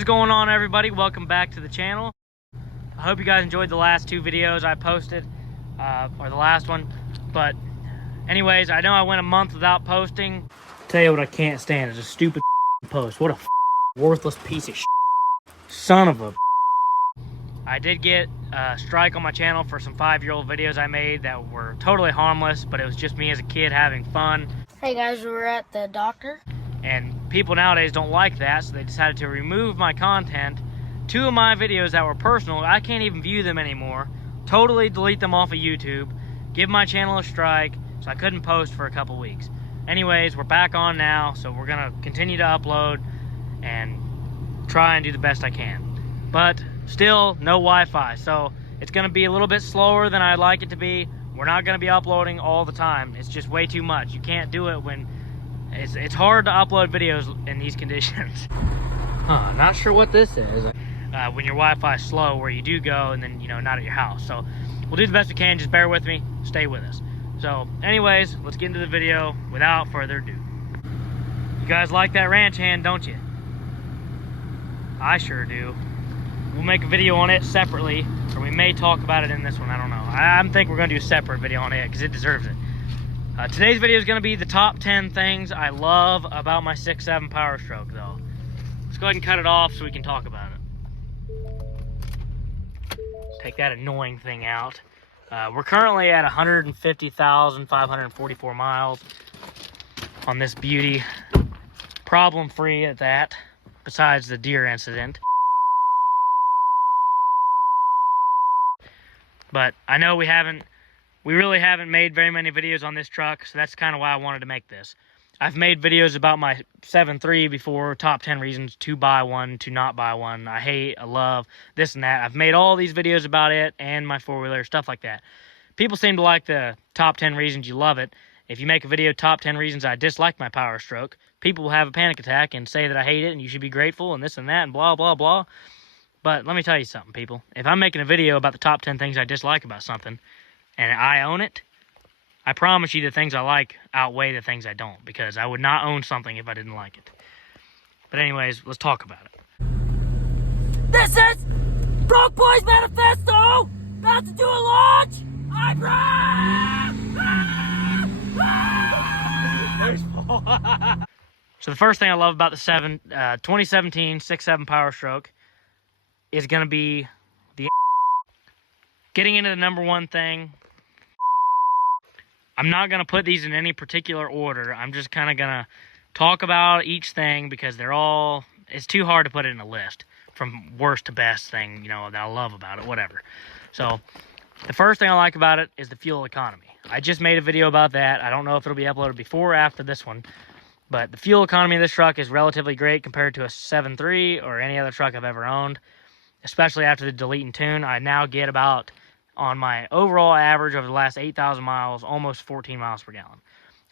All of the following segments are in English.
What is going on, everybody? Welcome back to the channel. I hope you guys enjoyed the last two videos I posted, or the last one. But anyways, I know I went a month without posting. Tell you what I can't stand is a stupid post. What a worthless piece of son of a. I did get a strike on my channel for some 5-year-old videos I made that were totally harmless, but it was just me as a kid having fun. Hey guys, we're at the doctor. And people nowadays don't like that, so they decided to remove my content. 2 of my videos that were personal, I can't even view them anymore. Totally delete them off of YouTube. Give my channel a strike, so I couldn't post for a couple weeks. Anyways, we're back on now, so we're gonna continue to upload and try and do the best I can. But still, no Wi-Fi, so it's gonna be a little bit slower than I'd like it to be. We're not gonna be uploading all the time. It's just way too much. You can't do it when it's hard to upload videos in these conditions. Not sure what this is. When your Wi-Fi is slow, where you do go and then, you know, not at your house. So we'll do the best we can. Just bear with me. Stay with us. So anyways, let's get into the video without further ado. You guys like that ranch hand, don't you? I sure do. We'll make a video on it separately, or we may talk about it in this one. I don't know. I think we're going to do a separate video on it because it deserves it. Today's video is going to be the top 10 things I love about my 6.7 Powerstroke, though. Let's go ahead and cut it off so we can talk about it. Take that annoying thing out. We're currently at 150,544 miles on this beauty. Problem-free at that, besides the deer incident. But I know we really haven't made very many videos on this truck, so that's kind of why I wanted to make this. I've made videos about my 7.3 before, top 10 reasons to buy one, to not buy one. I hate, I love, this and that. I've made all these videos about it and my 4-wheeler, stuff like that. People seem to like the top 10 reasons you love it. If you make a video, top 10 reasons I dislike my Powerstroke, people will have a panic attack and say that I hate it and you should be grateful and this and that and blah, blah, blah. But let me tell you something, people. If I'm making a video about the top 10 things I dislike about something, and I own it, I promise you the things I like outweigh the things I don't, because I would not own something if I didn't like it. But anyways, let's talk about it. This is Broke Boys Manifesto! About to do a launch! I drive! So the first thing I love about the 2017 6.7 Powerstroke is going to be the getting into the number one thing. I'm not going to put these in any particular order. I'm just kind of going to talk about each thing because it's too hard to put it in a list from worst to best thing, you know, that I love about it, whatever. So the first thing I like about it is the fuel economy. I just made a video about that. I don't know if it'll be uploaded before or after this one, but the fuel economy of this truck is relatively great compared to a 7.3 or any other truck I've ever owned, especially after the delete and tune. I now get about, on my overall average over the last 8,000 miles, almost 14 miles per gallon.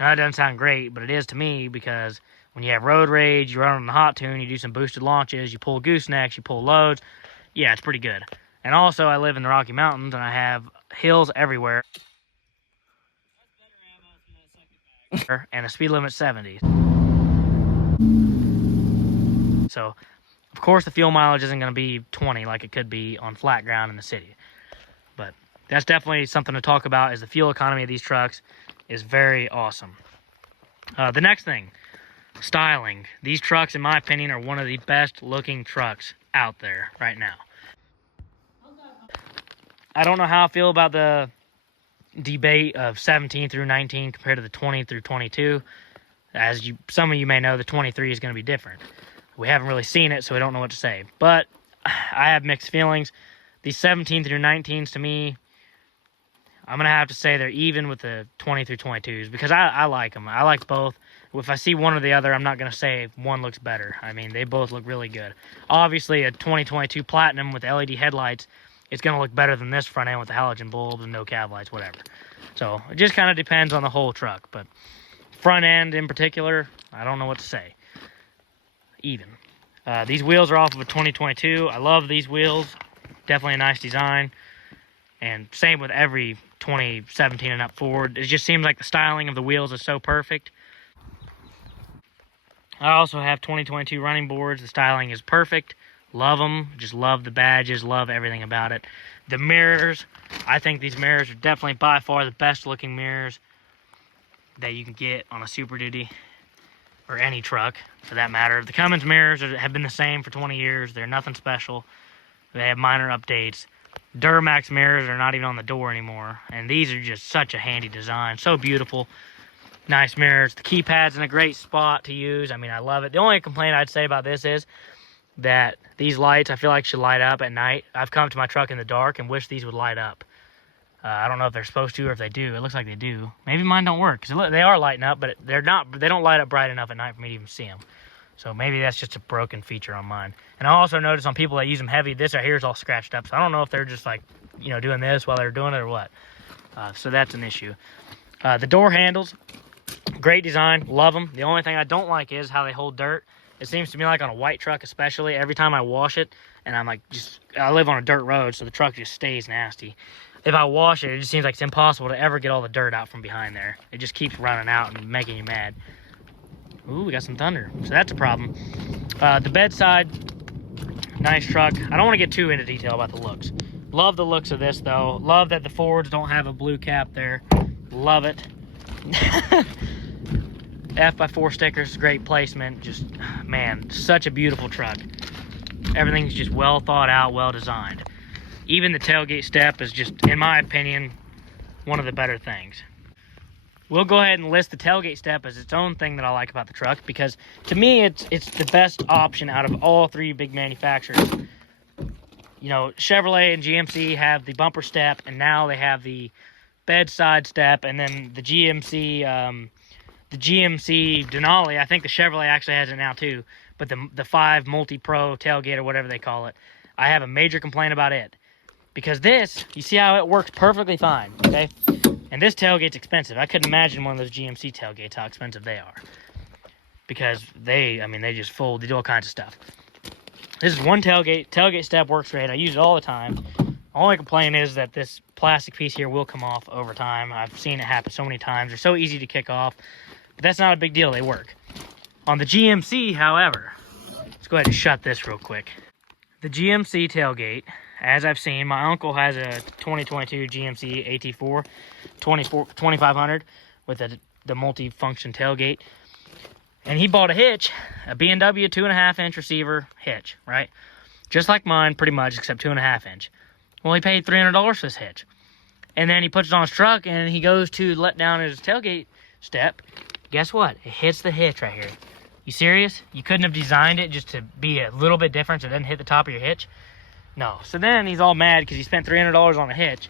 Now, that doesn't sound great, but it is to me, because when you have road rage, you run on the hot tune, you do some boosted launches, you pull goosenecks, you pull loads, yeah, it's pretty good. And also, I live in the Rocky Mountains, and I have hills everywhere. And a speed limit 70. So, of course, the fuel mileage isn't going to be 20 like it could be on flat ground in the city. But that's definitely something to talk about, is the fuel economy of these trucks is very awesome. The next thing, styling. These trucks, in my opinion, are one of the best looking trucks out there right now. I don't know how I feel about the debate of 17 through 19 compared to the 20 through 22. As some of you may know, the 23 is going to be different. We haven't really seen it, so we don't know what to say. But I have mixed feelings. These 17 through 19s, to me, I'm going to have to say they're even with the 20 through 22s, because I like them. I like both. If I see one or the other, I'm not going to say one looks better. I mean, they both look really good. Obviously, a 2022 Platinum with LED headlights, it's going to look better than this front end with the halogen bulbs and no cav lights, whatever. So, it just kind of depends on the whole truck. But front end in particular, I don't know what to say. Even. These wheels are off of a 2022. I love these wheels. Definitely a nice design. And same with every 2017 and up Ford. It just seems like the styling of the wheels is so perfect. I also have 2022 running boards. The styling is perfect. Love them. Just love the badges. Love everything about it. The mirrors. I think these mirrors are definitely by far the best looking mirrors that you can get on a Super Duty or any truck for that matter. The Cummins mirrors have been the same for 20 years. They're nothing special. They have minor updates. Duramax mirrors are not even on the door anymore. And these are just such a handy design. So beautiful. Nice mirrors. The keypad's in a great spot to use. I mean, I love it. The only complaint I'd say about this is that these lights, I feel like, should light up at night. I've come to my truck in the dark and wish these would light up. I don't know if they're supposed to or if they do. It looks like they do. Maybe mine don't work, because they are lighting up, but they're not. They don't light up bright enough at night for me to even see them. So maybe that's just a broken feature on mine. And I also noticed on people that use them heavy, this right here is all scratched up. So I don't know if they're just like, you know, doing this while they're doing it or what. So that's an issue. The door handles, great design, love them. The only thing I don't like is how they hold dirt. It seems to me like on a white truck especially, every time I wash it, and I'm like, I live on a dirt road, so the truck just stays nasty. If I wash it, it just seems like it's impossible to ever get all the dirt out from behind there. It just keeps running out and making you mad. Ooh, we got some thunder, so that's a problem. The bedside, nice truck. I don't want to get too into detail about the looks. Love the looks of this, though. Love that the Fords don't have a blue cap there. Love it. F x4 stickers, great placement. Just, man, such a beautiful truck. Everything's just well thought out, well designed. Even the tailgate step is just, in my opinion, one of the better things. We'll go ahead and list the tailgate step as its own thing that I like about the truck, because to me it's the best option out of all three big manufacturers. You know, Chevrolet and GMC have the bumper step, and now they have the bedside step, and then the GMC Denali, I think the Chevrolet actually has it now too, but the 5 multi-pro tailgate or whatever they call it, I have a major complaint about it. Because this, you see how it works perfectly fine, okay? And this tailgate's expensive. I couldn't imagine one of those GMC tailgates, how expensive they are. Because they just fold, they do all kinds of stuff. This is one tailgate. Tailgate step works great. I use it all the time. Only complaint is that this plastic piece here will come off over time. I've seen it happen so many times. They're so easy to kick off. But that's not a big deal. They work. On the GMC, however, let's go ahead and shut this real quick. The GMC tailgate, as I've seen, my uncle has a 2022 GMC AT4 2500 with the multi-function tailgate. And he bought a hitch, a B&W 2.5-inch receiver hitch, right? Just like mine, pretty much, except 2.5-inch. Well, he paid $300 for this hitch. And then he puts it on his truck, and he goes to let down his tailgate step. Guess what? It hits the hitch right here. You serious? You couldn't have designed it just to be a little bit different so it doesn't hit the top of your hitch? No. So then he's all mad because he spent $300 on a hitch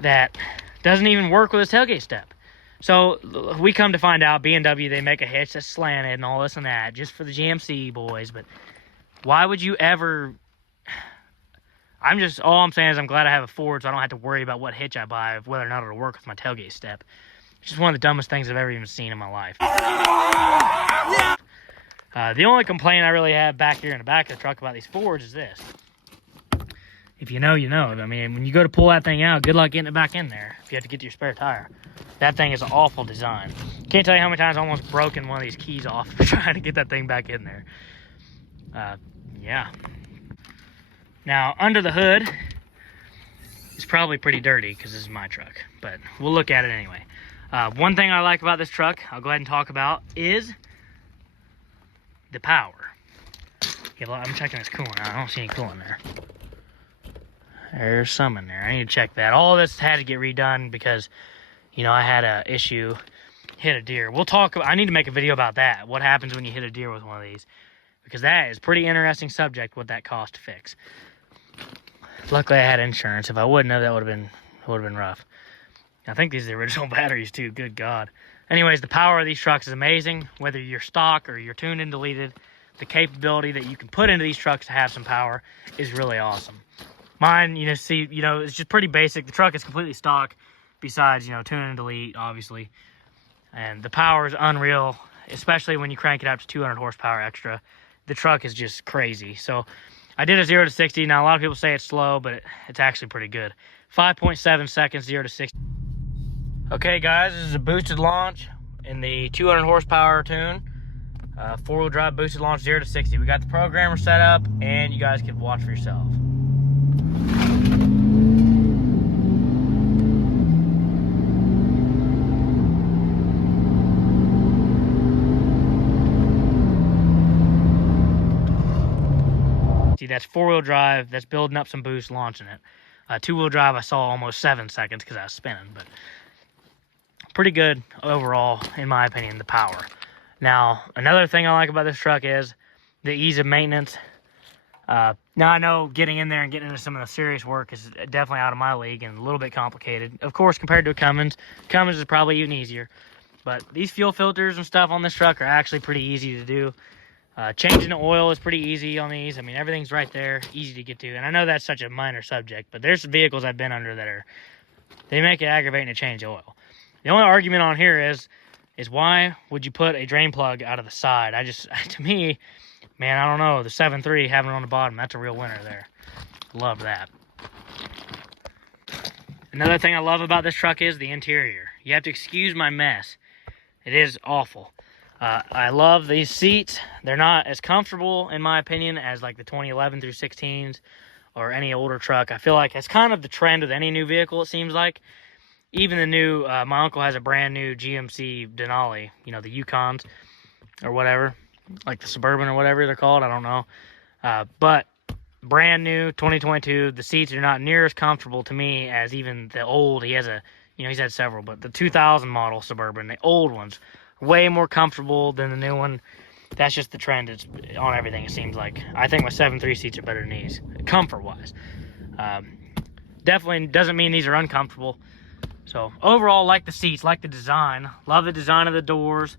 that doesn't even work with his tailgate step. So we come to find out B&W, they make a hitch that's slanted and all this and that just for the GMC boys. But why would you ever... all I'm saying is I'm glad I have a Ford so I don't have to worry about what hitch I buy, whether or not it'll work with my tailgate step. It's just one of the dumbest things I've ever even seen in my life. The only complaint I really have back here in the back of the truck about these Fords is this. If you know, you know. I mean, when you go to pull that thing out, good luck getting it back in there if you have to get to your spare tire. That thing is an awful design. Can't tell you how many times I almost broken one of these keys off trying to get that thing back in there. Yeah. Now, under the hood, it's probably pretty dirty because this is my truck, but we'll look at it anyway. One thing I like about this truck, I'll go ahead and talk about, is the power. Yeah, well, I'm checking this coolant out. I don't see any coolant there. There's some in there. I need to check that. All this had to get redone because, you know, I had a issue, hit a deer. I need to make a video about that. What happens when you hit a deer with one of these? Because that is a pretty interesting subject, what that cost to fix. Luckily, I had insurance. If I wouldn't have, that would have been rough. I think these are the original batteries too. Good God. Anyways, the power of these trucks is amazing. Whether you're stock or you're tuned and deleted, the capability that you can put into these trucks to have some power is really awesome. Mine, it's just pretty basic. The truck is completely stock, besides, tune and delete, obviously. And the power is unreal, especially when you crank it up to 200 horsepower extra. The truck is just crazy. So I did a 0 to 60. Now, a lot of people say it's slow, but it's actually pretty good. 5.7 seconds, 0 to 60. Okay, guys, this is a boosted launch in the 200 horsepower tune. 4-wheel drive boosted launch 0 to 60. We got the programmer set up, and you guys can watch for yourself. See, that's 4-wheel drive. That's building up some boost, launching it. 2-wheel drive, I saw almost 7 seconds because I was spinning, but pretty good overall, in my opinion, the power. Now, another thing I like about this truck is the ease of maintenance. Now, I know getting in there and getting into some of the serious work is definitely out of my league and a little bit complicated. Of course, compared to a Cummins is probably even easier. But these fuel filters and stuff on this truck are actually pretty easy to do. Changing the oil is pretty easy on these. I mean, everything's right there, easy to get to. And I know that's such a minor subject, but there's vehicles I've been under that they make it aggravating to change the oil. The only argument on here is why would you put a drain plug out of the side? To me, man, I don't know. The 7.3 having it on the bottom, that's a real winner there. Love that. Another thing I love about this truck is the interior. You have to excuse my mess. It is awful. I love these seats. They're not as comfortable, in my opinion, as like the 2011 through 16s or any older truck. I feel like it's kind of the trend with any new vehicle, it seems like. Even the new, my uncle has a brand new GMC Denali, you know, the Yukons or whatever, like the Suburban or whatever they're called, I don't know. But brand new, 2022, the seats are not near as comfortable to me as even the old, he's had several, but the 2000 model Suburban, the old ones, way more comfortable than the new one. That's just the trend. It's on everything, it seems like. I think my 7.3 seats are better than these, comfort-wise. Definitely doesn't mean these are uncomfortable. So overall, like the seats, like the design. Love the design of the doors.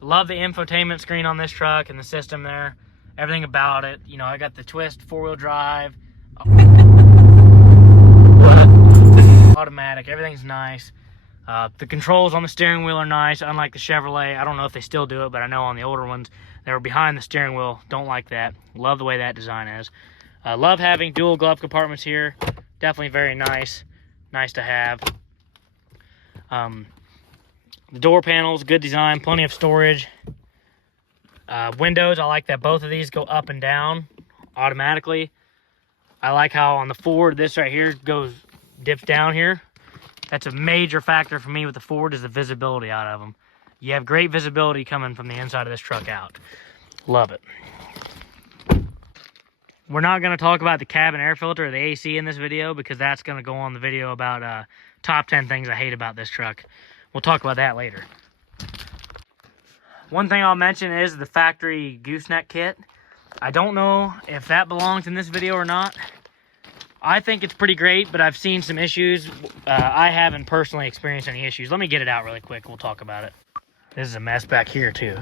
Love the infotainment screen on this truck and the system there. Everything about it. You know, I got the twist 4-wheel drive. Automatic. Everything's nice. The controls on the steering wheel are nice, unlike the Chevrolet. I don't know if they still do it, but I know on the older ones, they were behind the steering wheel. Don't like that. Love the way that design is. Love having dual glove compartments here. Definitely very nice. Nice to have. The door panels, good design, plenty of storage. Windows, I like that both of these go up and down automatically. I like how on the Ford, this right here dips down here. That's a major factor for me with the Ford, is the visibility out of them. You have great visibility coming from the inside of this truck out. Love it. We're not going to talk about the cabin air filter or the AC in this video because that's going to go on the video about top 10 things I hate about this truck. We'll talk about that later. One thing I'll mention is the factory Gooseneck Kit. I don't know if that belongs in this video or not. I think it's pretty great, but I've seen some issues. I haven't personally experienced any issues. Let me get it out really quick. We'll talk about it. This is a mess back here, too.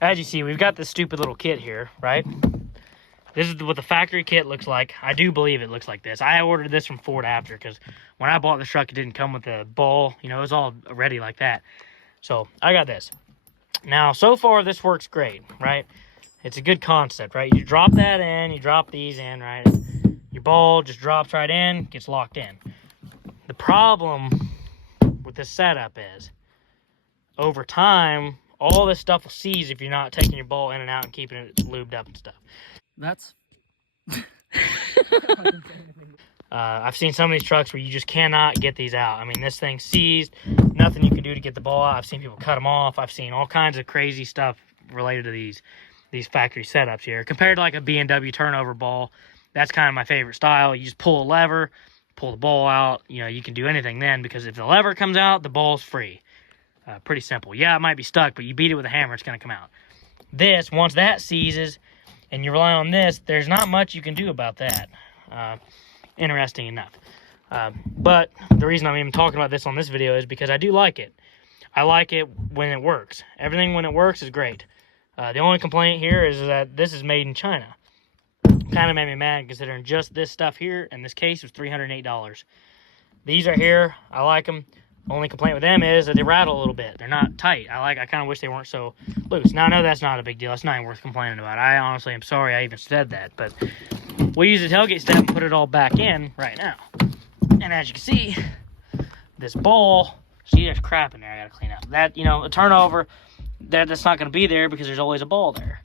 As you see, we've got this stupid little kit here, right? This is what the factory kit looks like. I do believe it looks like this. I ordered this from Ford after, because when I bought this truck, it didn't come with the ball. You know, it was all ready like that. So, I got this. Now, so far, this works great, right? It's a good concept, right? You drop that in, you drop these in, right? Your ball just drops right in, gets locked in. The problem with this setup is, over time, all this stuff will seize if you're not taking your ball in and out and keeping it lubed up and stuff. That's... I've seen some of these trucks where you just cannot get these out. I mean, this thing's seized. Nothing you can do to get the ball out. I've seen people cut them off. I've seen all kinds of crazy stuff related to these factory setups here. Compared to like a B&W turnover ball, that's kind of my favorite style. You just pull a lever, pull the ball out. You know, you can do anything then, because if the lever comes out, the ball's free. Pretty simple. Yeah, it might be stuck, but you beat it with a hammer, it's going to come out. This, once that seizes, and you rely on this, there's not much you can do about that. Interesting enough. But the reason I'm even talking about this on this video is because I do like it. I like it when it works. Everything when it works is great. The only complaint here is that this is made in China. Kind of made me mad considering just this stuff here and this case was $308. These are here. I like them. Only complaint with them is that they rattle a little bit. They're not tight. I kind of wish they weren't so loose. Now, I know that's not a big deal. It's not even worth complaining about. I honestly am sorry I even said that. But we'll use the tailgate step and put it all back in right now. And as you can see, this ball See, there's crap in there I gotta clean up. That, you know, a turnover, that's not gonna be there because there's always a ball there.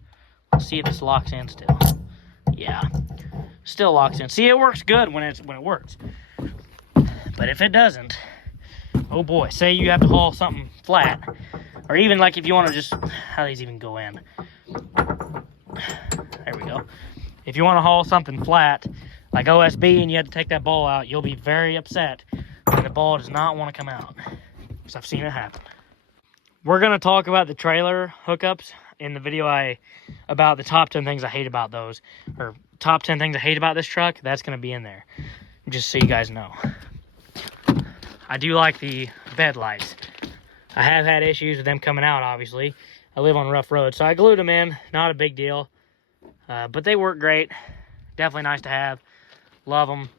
Let's see if this locks in still. Yeah, still locks in. See, it works good when it works. But if it doesn't, oh boy, say you have to haul something flat, or even like if you want to just, how do these even go in? There we go. If you want to haul something flat, like OSB, and you have to take that ball out, you'll be very upset when the ball does not want to come out. Because I've seen it happen. We're going to talk about the trailer hookups in the video about the top 10 things I hate about those, or top 10 things I hate about this truck. That's going to be in there, just so you guys know. I do like the bed lights. I have had issues with them coming out, obviously. I live on rough roads, so I glued them in. Not a big deal. But they work great. Definitely nice to have. Love them.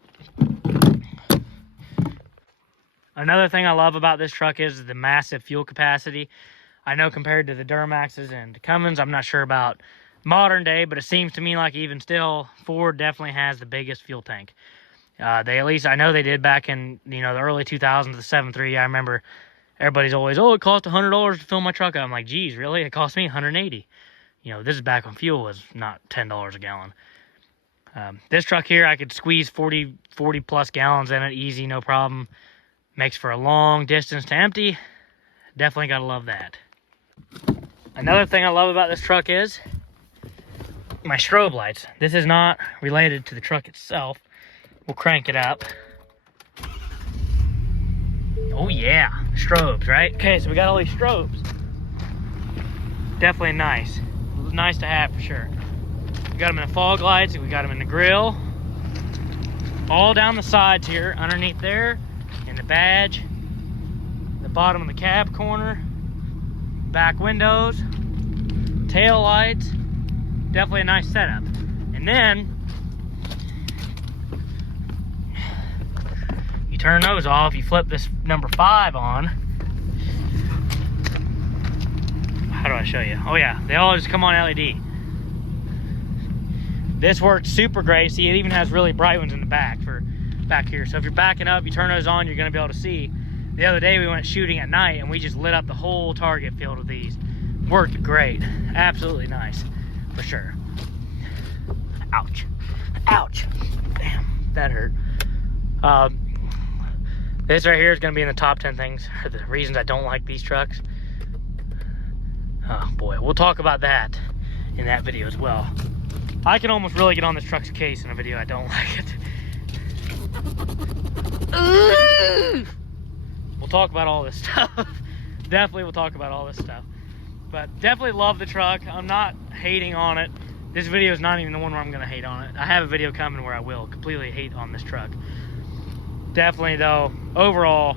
Another thing I love about this truck is the massive fuel capacity. I know compared to the Duramaxes and Cummins, I'm not sure about modern day, but it seems to me like even still, Ford definitely has the biggest fuel tank. They at least, I know they did back in, you know, the early 2000s, the 7.3. I remember everybody's always, oh, it cost $100 to fill my truck up. I'm like, geez, really? It cost me $180. You know, this is back when fuel was not $10 a gallon. This truck here, I could squeeze 40 plus gallons in it, easy, no problem. Makes for a long distance to empty. Definitely gotta love that. Another thing I love about this truck is my strobe lights. This is not related to the truck itself. We'll crank it up. Oh yeah, strobes, right? Okay, so we got all these strobes. Definitely nice. Nice to have for sure. We got them in the fog lights, we got them in the grill. All down the sides here, underneath there, in the badge, the bottom of the cab corner, back windows, tail lights. Definitely a nice setup. And then you turn those off, you flip this number 5 on. How do I show you? Oh yeah, they all just come on LED. This works super great. See, it even has really bright ones in the back for back here. So if you're backing up, you turn those on, you're gonna be able to see. The other day we went shooting at night and we just lit up the whole target field with these. Worked great. Absolutely nice, for sure. Ouch. Ouch. Damn, that hurt. This right here is gonna be in the top 10 things, or the reasons I don't like these trucks. Oh boy, we'll talk about that in that video as well. I can almost really get on this truck's case in a video. I don't like it. We'll talk about all this stuff. Definitely we'll talk about all this stuff. But definitely love the truck. I'm not hating on it. This video is not even the one where I'm gonna hate on it. I have a video coming where I will completely hate on this truck. Definitely though, overall,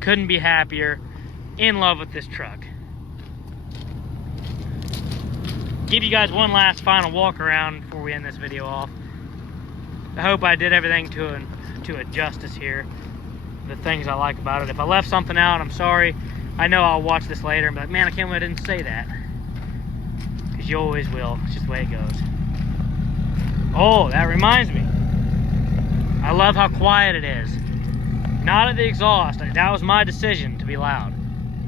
couldn't be happier. In love with this truck. Give you guys one last final walk around before we end this video off. I hope I did everything to it justice here. The things I like about it. If I left something out, I'm sorry. I know I'll watch this later and be like, man, I can't believe I didn't say that. Because you always will. It's just the way it goes. Oh, that reminds me. I love how quiet it is. Not at the exhaust. That was my decision to be loud.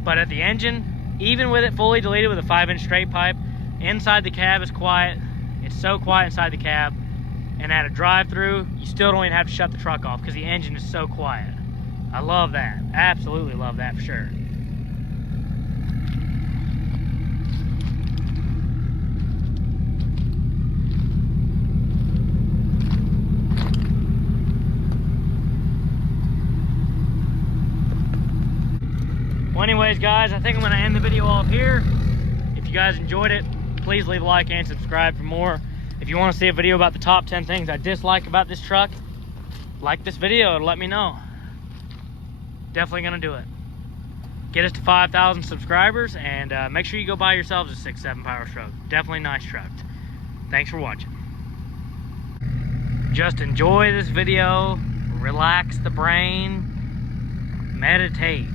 But at the engine, even with it fully deleted with a 5-inch straight pipe, inside the cab is quiet. It's so quiet inside the cab. And at a drive-through, you still don't even have to shut the truck off because the engine is so quiet. I love that. Absolutely love that for sure. Well, anyways, guys, I think I'm going to end the video off here. If you guys enjoyed it, please leave a like and subscribe for more. If you want to see a video about the top 10 things I dislike about this truck, like this video and let me know. Definitely going to do it. Get us to 5,000 subscribers and make sure you go buy yourselves a 6.7 Powerstroke. Definitely nice truck. Thanks for watching. Just enjoy this video, relax the brain, meditate.